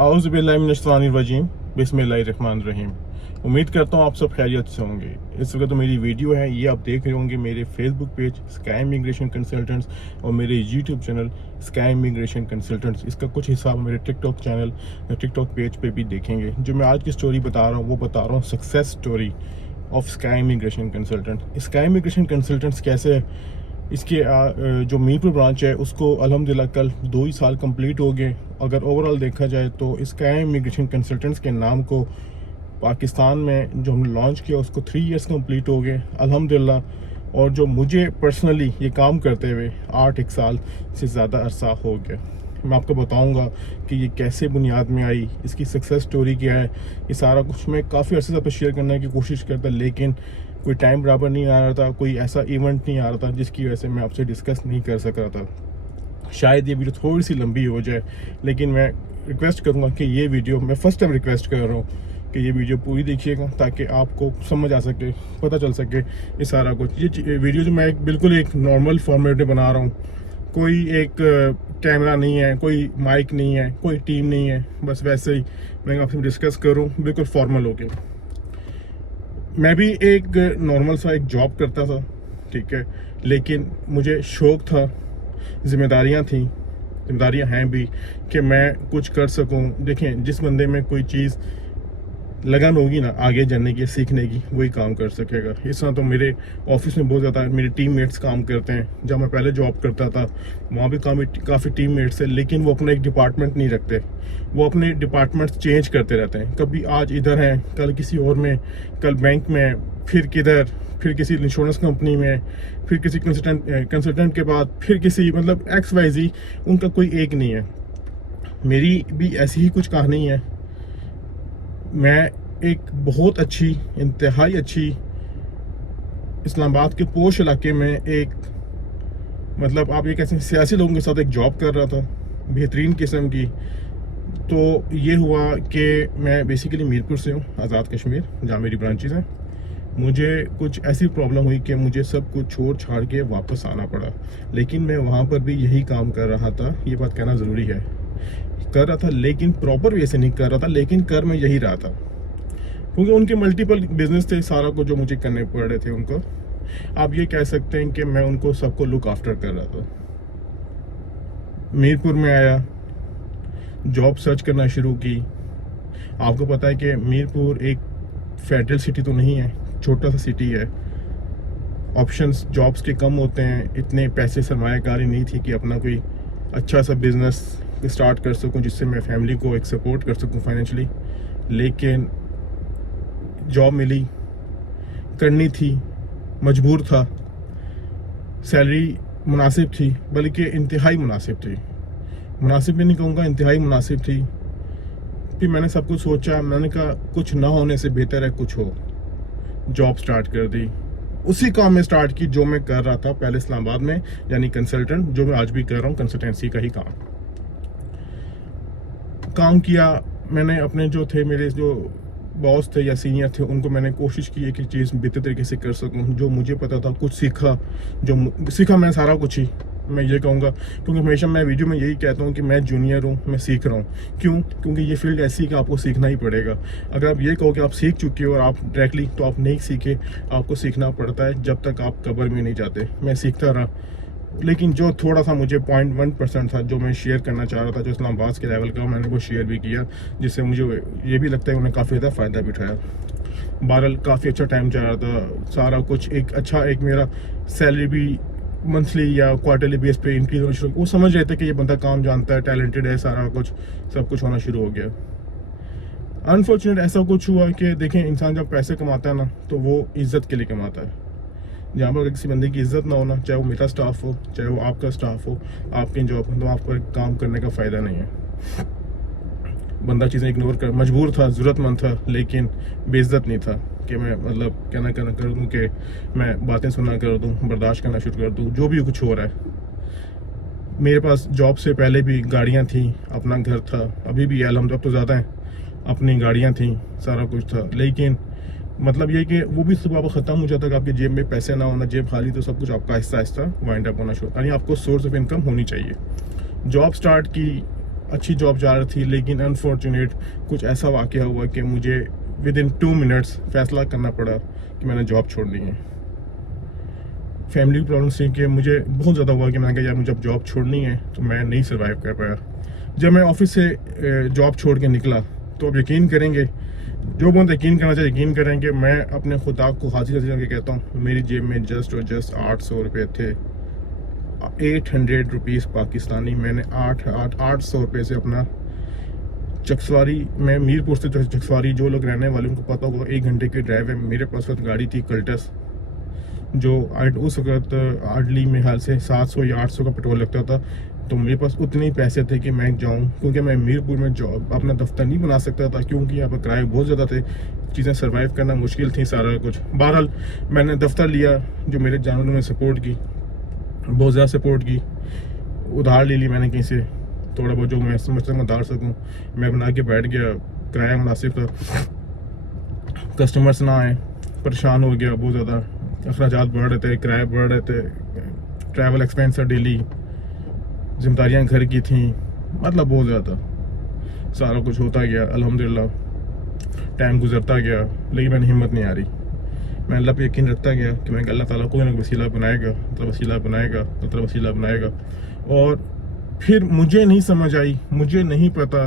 आउज़ुबिल्लाहिमिनश्शैतानिर्रजीम बिस्मिल्लाहिर्रहमानिर्रहीम। उम्मीद करता हूँ आप सब खैरियत से होंगे। इस वक्त तो मेरी वीडियो है, ये आप देख रहे होंगे मेरे Facebook page sky immigration consultants और मेरे YouTube channel sky immigration consultants. इसका कुछ हिस्सा मेरे टिकटॉक चैनल या टिकटॉक पेज पे भी देखेंगे। जो मैं आज की स्टोरी बता रहा हूँ वो बता रहा हूँ success story of sky immigration consultant. Sky immigration consultants कैसे है, इसके जो मीरपुर ब्रांच है उसको अल्हम्दुलिल्लाह कल 2 ही साल कंप्लीट हो गए। अगर ओवरऑल देखा जाए तो स्काई इमिग्रेशन कंसल्टेंट्स के नाम को पाकिस्तान में जो हमने लॉन्च किया उसको 3 इयर्स कंप्लीट हो गए अल्हम्दुलिल्लाह। और जो मुझे पर्सनली ये काम करते हुए 8 साल से ज़्यादा अरसा हो गया। मैं आपको बताऊंगा कि ये कैसे बुनियाद में आई, इसकी सक्सेस स्टोरी क्या है। ये सारा कुछ मैं काफ़ी अर्से से शेयर करने की कोशिश करता, लेकिन कोई टाइम बराबर नहीं आ रहा था, कोई ऐसा इवेंट नहीं आ रहा था जिसकी वजह से मैं आपसे डिस्कस नहीं कर सक रहा था। शायद ये वीडियो थोड़ी सी लंबी हो जाए, लेकिन मैं रिक्वेस्ट करूँगा कि ये वीडियो, मैं फ़र्स्ट टाइम रिक्वेस्ट कर रहा हूँ कि ये वीडियो पूरी देखिएगा ताकि आपको समझ आ सके, पता चल सके ये सारा कुछ। ये वीडियो जो मैं बिल्कुल एक नॉर्मल फॉर्मेट में बना रहा हूँ, कोई एक कैमरा नहीं है, कोई माइक नहीं है, कोई टीम नहीं है, बस वैसे ही मैं आपसे डिस्कस करूँ बिल्कुल फॉर्मल होके। मैं भी एक नॉर्मल सा एक जॉब करता था, ठीक है, लेकिन मुझे शौक़ था, जिम्मेदारियां हैं भी कि मैं कुछ कर सकूं। देखें, जिस बंदे में कोई चीज़ लगन होगी ना आगे जाने की, सीखने की, वही काम कर सकेगा। इस तरह तो मेरे ऑफिस में बहुत ज़्यादा मेरे टीममेट्स काम करते हैं। जब मैं पहले जॉब करता था वहाँ भी काफ़ी टीममेट्स हैं, लेकिन वो अपना एक डिपार्टमेंट नहीं रखते, वो अपने डिपार्टमेंट्स चेंज करते रहते हैं। कभी आज इधर हैं, कल किसी और में, कल बैंक में, फिर किधर, फिर किसी इंश्योरेंस कंपनी में, फिर किसी कंसल्टेंट के बाद फिर किसी, मतलब XYZ, उनका कोई एक नहीं है। मेरी भी ऐसी ही कुछ कहानी है। मैं एक बहुत अच्छी, इंतहाई अच्छी इस्लामाबाद के पोश इलाके में एक, मतलब आप ये कैसे सियासी लोगों के साथ एक जॉब कर रहा था बेहतरीन किस्म की। तो ये हुआ कि मैं बेसिकली मीरपुर से हूँ, आज़ाद कश्मीर, जहाँ मेरी ब्रांचेस हैं। मुझे कुछ ऐसी प्रॉब्लम हुई कि मुझे सब कुछ छोड़ छाड़ के वापस आना पड़ा, लेकिन मैं वहाँ पर भी यही काम कर रहा था। ये बात कहना ज़रूरी है, कर रहा था, लेकिन प्रॉपर वे से नहीं कर रहा था, लेकिन कर मैं यही रहा था, क्योंकि उनके मल्टीपल बिजनेस थे, सारा कुछ जो मुझे करने पड़ रहे थे उनको। आप ये कह सकते हैं कि मैं उनको सबको लुक आफ्टर कर रहा था। मीरपुर में आया, जॉब सर्च करना शुरू की। आपको पता है कि मीरपुर एक फेडरल सिटी तो नहीं है, छोटा सा सिटी है। ऑप्शंस जॉब्स के कम होते हैं, इतने पैसे सरमायाकारी नहीं थी कि अपना कोई अच्छा सा बिजनेस स्टार्ट कर सकूं जिससे मैं फैमिली को एक सपोर्ट कर सकूं फाइनेंशियली। लेकिन जॉब मिली, करनी थी, मजबूर था, सैलरी मुनासिब थी, बल्कि इंतहाई मुनासिब थी। मुनासिब भी नहीं कहूँगा, इंतहाई मुनासिब थी। फिर मैंने सब कुछ सोचा, मैंने कहा कुछ ना होने से बेहतर है कुछ हो। जॉब स्टार्ट कर दी, उसी काम में स्टार्ट की जो मैं कर रहा था पहले इस्लामाबाद में, यानी कंसल्टेंट, जो मैं आज भी कर रहा हूँ, कंसल्टेंसी का ही काम किया। मैंने अपने जो थे, मेरे जो बॉस थे या सीनियर थे, उनको मैंने कोशिश की एक चीज़ बेहतर तरीके से कर सकूं। जो मुझे पता था कुछ सीखा, सीखा मैं सारा कुछ ही, मैं ये कहूँगा, क्योंकि हमेशा मैं वीडियो में यही कहता हूँ कि मैं जूनियर हूँ, मैं सीख रहा हूँ। क्यों? क्योंकि ये फील्ड ऐसी है कि आपको सीखना ही पड़ेगा। अगर आप ये कहो कि आप सीख चुके हो और आप डायरेक्टली, तो आप नहीं सीखे, आपको सीखना पड़ता है जब तक आप कब्र में नहीं जाते। मैं सीखता रहा, लेकिन जो थोड़ा सा मुझे 0.1% था जो मैं शेयर करना चाह रहा था, जो इस्लामाबाद के लेवल का, मैंने वो शेयर भी किया, जिससे मुझे ये भी लगता है उन्हें काफ़ी ज़्यादा फ़ायदा भी उठाया। बहरहाल काफ़ी अच्छा टाइम जा रहा था, सारा कुछ एक अच्छा, एक मेरा सैलरी भी मंथली या क्वार्टरली बेस पे इंक्रीज होना शुरू। वो समझ रहे थे कि ये बंदा काम जानता है, टैलेंटेड है, सारा कुछ सब कुछ होना शुरू हो गया। अनफॉर्चुनेट ऐसा कुछ हुआ कि देखें, इंसान जब पैसे कमाता है ना, तो वो इज़्ज़त के लिए कमाता है। जहाँ पर किसी बंदे की इज्जत ना होना, चाहे वो मेरा स्टाफ हो, चाहे वो आपका स्टाफ हो, आपकी जॉब हो, तो आप पर काम करने का फ़ायदा नहीं है। बंदा चीज़ें इग्नोर कर, मजबूर था, ज़रूरतमंद था, लेकिन बेइज्जत नहीं था कि मैं, मतलब कहना कर दूँ कि मैं बातें सुनना कर दूँ, बर्दाश्त करना शुरू कर दूँ जो भी कुछ हो रहा है। मेरे पास जॉब से पहले भी गाड़ियाँ थी, अपना घर था, अभी भी अल्हम्दुलिल्लाह, अब तो ज़्यादा है, अपनी गाड़ियाँ थी, सारा कुछ था। लेकिन मतलब ये कि वो भी सुबह ख़त्म हो जाता है, आपकी जेब में पैसे ना होना, जेब खाली, तो सब कुछ आपका आहिस्ता आहिस्ता वाइंड अप होना शुरू, यानी आपको सोर्स ऑफ इनकम होनी चाहिए। जॉब स्टार्ट की, अच्छी जॉब जा रही थी, लेकिन अनफॉर्चुनेट कुछ ऐसा वाक़या हुआ कि मुझे विद इन 2 मिनट्स फैसला करना पड़ा कि मैंने जॉब छोड़नी है। फैमिली प्रॉब्लम्स थी कि मुझे बहुत ज़्यादा हुआ कि मैंने कहा यार मुझे अब जॉब छोड़नी है, तो मैं नहीं सर्वाइव कर पाया। जब मैं ऑफिस से जॉब छोड़ के निकला तो अब यकीन करेंगे, जो बहुत यकीन करना चाहिए यकीन करेंगे, मैं अपने खुदा को हाजिर करके कहता हूँ मेरी जेब में जस्ट और जस्ट 800 रुपये थे। 800 रुपीज़ पाकिस्तानी। मैंने 800 रुपये से अपना चकसवारी, मैं मीरपुर से चकसवारी, जो लोग रहने वाले उनको पता होगा 1 घंटे की ड्राइव है। मेरे पास वक्त गाड़ी थी कल्टस, जो उस वक्त आर्डली में हाल से 700 या 800 का पेट्रोल लगता था। तो मेरे पास उतने ही पैसे थे कि मैं जाऊं, क्योंकि मैं मीरपुर में जॉब अपना दफ्तर नहीं बना सकता था, क्योंकि यहाँ पर किराए बहुत ज़्यादा थे, चीज़ें सर्वाइव करना मुश्किल थी, सारा कुछ। बहरहाल मैंने दफ्तर लिया, जो मेरे जानवरों ने सपोर्ट की, बहुत ज़्यादा सपोर्ट की। उधार ले ली मैंने कहीं से, थोड़ा बहुत जो मैं समझता मैं उधार सकूँ। मैं बना के बैठ गया, किराया मुनासिब था, कस्टमर्स ना आए, परेशान हो गया बहुत ज़्यादा। अखराजात बढ़ रहे थे, किराए बढ़ रहे थे, ट्रैवल एक्सपेंस डेली, जिम्मेदारियाँ घर की थी, मतलब बहुत ज़्यादा सारा कुछ होता गया। अल्हम्दुलिल्लाह टाइम गुजरता गया, लेकिन मैंने हिम्मत नहीं आ रही। मैं अल्लाह पे यकीन रखता गया कि मैं अल्लाह ताला कोई ना कोई वसीला बनाएगा, मतलब वसीला बनाएगा, मतलब वसीला बनाएगा। और फिर मुझे नहीं समझ आई, मुझे नहीं पता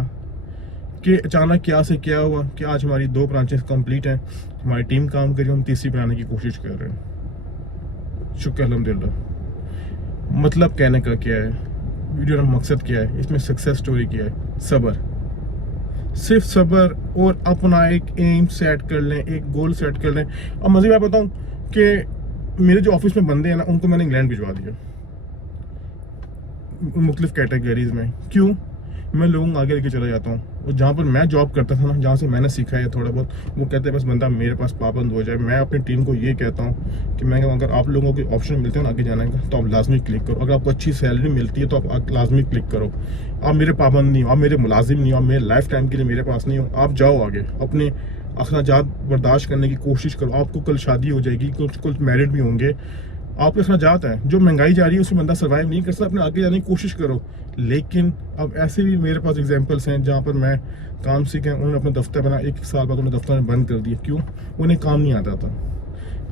कि अचानक क्या से क्या हुआ कि आज हमारी 2 ब्रांचेस कंप्लीट हैं, हमारी टीम काम कर रही है, हम तीसरी बनाने की कोशिश कर रहे हैं। शुक्र अल्हम्दुलिल्लाह। मतलब कहने का क्या है, वीडियो का मकसद क्या है, इसमें सक्सेस स्टोरी क्या है? सब्र, सिर्फ सब्र, और अपना एक एम सेट कर लें, एक गोल सेट कर लें। अब मज़े मैं बताऊं कि मेरे जो ऑफिस में बंदे हैं ना, उनको मैंने इंग्लैंड भिजवा दिया मुख्तलिफ कैटेगरीज में। क्यों? मैं लोगों को आगे लेके चला जाता हूँ, और जहाँ पर मैं जॉब करता था ना, जहाँ से मैंने सीखा है थोड़ा बहुत, वो कहते हैं बस बंदा मेरे पास पाबंद हो जाए। मैं अपनी टीम को ये कहता हूँ कि मैं अगर आप लोगों को ऑप्शन मिलते हैं ना आगे जाने का, तो आप लाजमी क्लिक करो। अगर आपको अच्छी सैलरी मिलती है तो आप लाजमी क्लिक करो। आप मेरे पाबंद नहीं हो, आप मेरे मुलाजिम नहीं हो, आप मेरे लाइफ टाइम के लिए मेरे पास नहीं हो। आप जाओ आगे, अपने अखराजात बर्दाश्त करने की कोशिश करो। आपको कल शादी हो जाएगी, कुछ मैरिड भी होंगे, आपके अखराजात हैं, जो महंगाई जा रही है उसमें बंदा सर्वाइव नहीं कर सकता। अपने आगे जाने की कोशिश करो। लेकिन अब ऐसे भी मेरे पास एग्जांपल्स हैं जहाँ पर मैं काम सीखे, उन्होंने अपना दफ्तर बना, 1 साल बाद उन्होंने दफ्तर बंद कर दिया। क्यों? उन्हें काम नहीं आता था।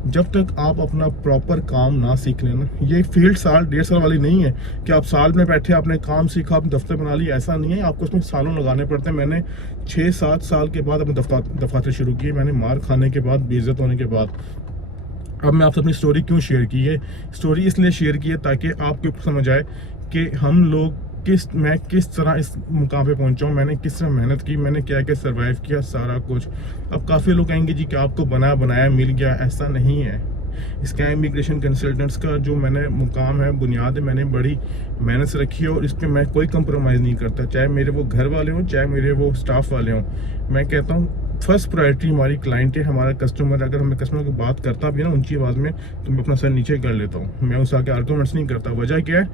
जब तक आप अपना प्रॉपर काम ना सीख लेना, ये फील्ड साल 1.5 साल वाली नहीं है कि आप साल में बैठे आपने काम सीखा, आपने दफ्तर बना लिया, ऐसा नहीं है। आपको उसमें सालों लगाने पड़ते हैं। मैंने 6-7 साल के बाद अपने दफातर शुरू किए, मैंने मार खाने के बाद, बेइज्जत होने के बाद। अब मैं आपसे अपनी स्टोरी क्यों शेयर की है? स्टोरी इसलिए शेयर की है ताकि आपको समझ आए कि हम लोग मैं किस तरह इस मुकाम पे पहुंचा हूँ, मैंने किस तरह मेहनत की, मैंने क्या क्या सर्वाइव किया, सारा कुछ। अब काफ़ी लोग कहेंगे जी कि आपको बनाया मिल गया, ऐसा नहीं है। इसका इमिग्रेशन कंसल्टेंट्स का जो मैंने मुकाम है, बुनियाद है, मैंने बड़ी मेहनत से रखी है, और इस पर मैं कोई कंप्रोमाइज़ नहीं करता, चाहे मेरे वो घर वाले हों, चाहे मेरे वो स्टाफ वाले हों। मैं कहता हूँ फर्स्ट प्रायोरिटी हमारी क्लाइंट है, हमारा कस्टमर। अगर मैं कस्टमर की बात करता भी ना ऊंची आवाज़ में, तो मैं अपना सर नीचे कर लेता हूँ, मैं उस आगे आर्गूमेंट्स नहीं करता। वजह क्या है?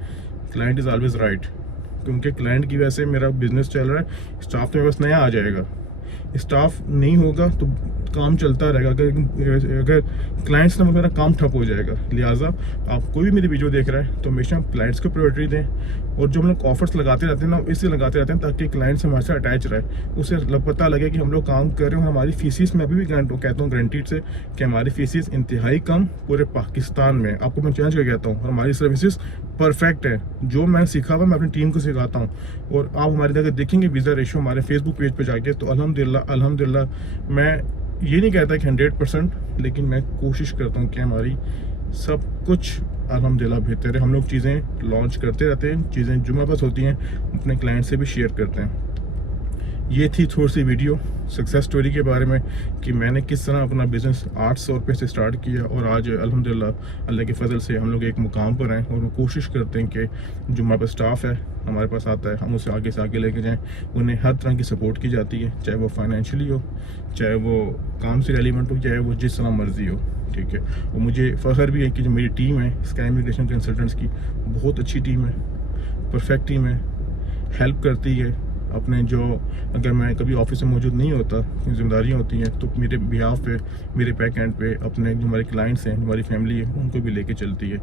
क्लाइंट इज़ ऑलवेज राइट, क्योंकि क्लाइंट की वजह से मेरा बिजनेस चल रहा है। स्टाफ तो मेरे पास नया आ जाएगा, स्टाफ नहीं होगा तो काम चलता रहेगा। अगर क्लाइंट्स ना, मेरा काम ठप हो जाएगा। लिहाजा आप कोई भी मेरी वीडियो देख रहा है तो हमेशा हम क्लाइंट्स को प्रायोरिटी दें, और जो हम लोग ऑफर्स लगाते रहते हैं ना, इसलिए लगाते रहते हैं ताकि क्लाइंट्स हमारे साथ अटैच रहे, उसे पता लगे कि हम लोग काम कर रहे हैं। हमारी फीसिस में अभी भी कहता हूँ गारंटीड से कि हमारी फीसिस इंतहाई कम पूरे पाकिस्तान में, आपको मैं चेंज कर कहता हूँ। हमारी सर्विसेज परफेक्ट है, जो मैं सीखा हुआ मैं अपनी टीम को सिखाता हूँ। और आप हमारे अगर देखेंगे वीज़ा रेशियो हमारे फेसबुक पेज पर जाके, तो अल्हम्दुलिल्लाह मैं ये नहीं कहता कि 100%, लेकिन मैं कोशिश करता हूँ कि हमारी सब कुछ अल्हम्दुलिल्लाह बेहतर है। हम लोग चीज़ें लॉन्च करते रहते हैं, चीज़ें जो हमारे पास होती हैं अपने क्लाइंट से भी शेयर करते हैं। ये थी थोड़ी सी वीडियो सक्सेस स्टोरी के बारे में कि मैंने किस तरह अपना बिज़नेस 800 रुपये से स्टार्ट किया, और आज अल्हम्दुलिल्लाह अल्लाह के फजल से हम लोग एक मुकाम पर हैं। और हम कोशिश करते हैं कि जो हमारे पास स्टाफ है, हमारे पास आता है, हम उसे आगे से आगे लेके जाएं। उन्हें हर तरह की सपोर्ट की जाती है, चाहे वो फाइनेंशियली हो, चाहे वो काम से रेलिवेंट हो, चाहे वो जिस तरह मर्जी हो, ठीक है। और मुझे फ़ख्र भी है कि जो मेरी टीम है स्काई इमिग्रेशन कंसल्टेंट्स की, बहुत अच्छी टीम है, परफेक्ट टीम है, हेल्प करती है अपने जो, अगर मैं कभी ऑफिस में मौजूद नहीं होता, जिम्मेदारियाँ होती हैं, तो मेरे बिहाफ पे, मेरे बैक एंड पे अपने जो हमारे क्लाइंट्स हैं, हमारी फैमिली है, उनको भी लेके चलती है,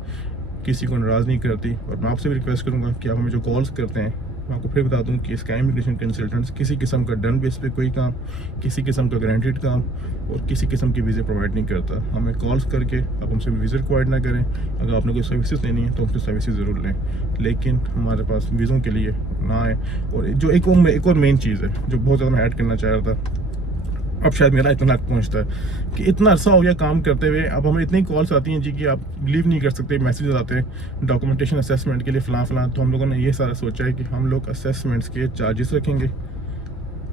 किसी को नाराज़ नहीं करती। और मैं आपसे भी रिक्वेस्ट करूँगा कि आप हमें जो कॉल्स करते हैं मैं आपको फिर बता दूं कि स्काई इमिग्रेशन कंसल्टेंट्स किसी किस्म का डन बेस पे कोई काम, किसी किस्म का गारंटीड काम और किसी किस्म की वीज़े प्रोवाइड नहीं करता। हमें कॉल्स करके आप हमसे वीज़ा रिक्वायर्ड ना करें। अगर आपने कोई सर्विसेज लेनी है तो हमसे सर्विसेज ज़रूर लें, लेकिन हमारे पास वीज़ों के लिए ना आए। और जो एक और मेन चीज़ है जो बहुत ज़्यादा मैं ऐड करना चाह रहा था, अब शायद मेरा इतना पहुंचता है कि इतना अरसा हो गया काम करते हुए, अब हमें इतनी कॉल्स आती हैं जी कि आप बिलीव नहीं कर सकते, मैसेजेस आते हैं डॉक्यूमेंटेशन असेसमेंट के लिए फ़लाँ। तो हम लोगों ने ये सारा सोचा है कि हम लोग असेसमेंट्स के चार्जेस रखेंगे।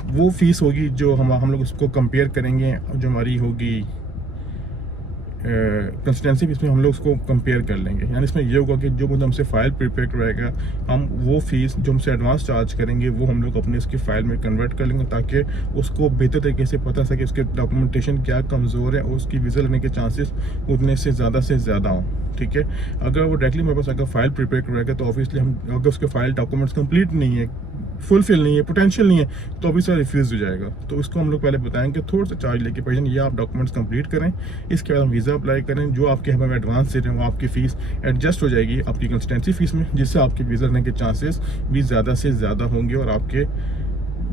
वो फ़ीस होगी जो हम लोग उसको कंपेयर करेंगे, जो हमारी होगी कंसिस्टेंसी, इसमें हम लोग उसको कंपेयर कर लेंगे। यानी इसमें ये होगा कि जो बंदा हमसे फ़ाइल प्रिपेयर कराएगा, हम वो फ़ीस जो हमसे एडवांस चार्ज करेंगे वो हम लोग अपने उसकी फ़ाइल में कन्वर्ट कर लेंगे, ताकि उसको बेहतर तरीके से पता सके उसके डॉक्यूमेंटेशन क्या कमज़ोर है और उसकी वीज़ा लेने के चांसेस उतने से ज़्यादा हों। ठीक है, अगर वो डायरेक्टली मेरे पास अगर फ़ाइल प्रिपेयर कराएगा तो ऑब्वियसली हम, अगर उसके फ़ाइल डॉक्यूमेंट्स कंप्लीट नहीं है, फुलफिल नहीं है, पोटेंशियल नहीं है, तो अभी सर रिफ्यूज़ हो जाएगा। तो इसको हम लोग पहले बताएंगे थोड़ा सा चार्ज लेके, भाईजान ये आप डॉक्यूमेंट्स कंप्लीट करें, इसके बाद हम वीज़ा अप्लाई करें, जो आपके हमें एडवांस दे रहे हैं वो आपकी फ़ीस एडजस्ट हो जाएगी आपकी कंसिस्टेंसी फ़ीस में, जिससे आपके वीज़ा लेने के चांसेस भी ज़्यादा से ज़्यादा होंगे और आपके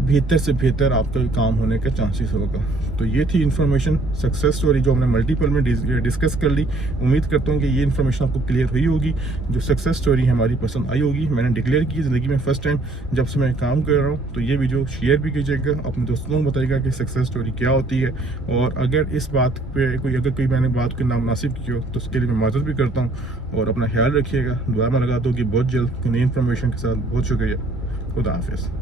बेहतर से बेहतर आपका काम होने का चांसेस होगा। तो ये थी इन्फॉर्मेशन, सक्सेस स्टोरी जो हमने मल्टीपल में डिस्कस कर ली। उम्मीद करता हूँ कि ये इन्फॉर्मेशन आपको क्लियर हुई होगी। जो सक्सेस स्टोरी हमारी पसंद आई होगी, मैंने डिक्लेयर की ज़िंदगी में फ़र्स्ट टाइम जब से मैं काम कर रहा हूँ। तो ये वीडियो शेयर भी कीजिएगा, अपने दोस्तों को बताइएगा कि सक्सेस स्टोरी क्या होती है। और अगर इस बात पे कोई मैंने बात को नामुनासिब की हो तो उसके लिए मैं माज़रत भी करता हूँ। और अपना ख्याल रखिएगा, दुआ में लगाता हूँ कि बहुत जल्द नई इन्फॉर्मेशन के साथ। बहुत शुक्रिया, खुदा हाफिज़।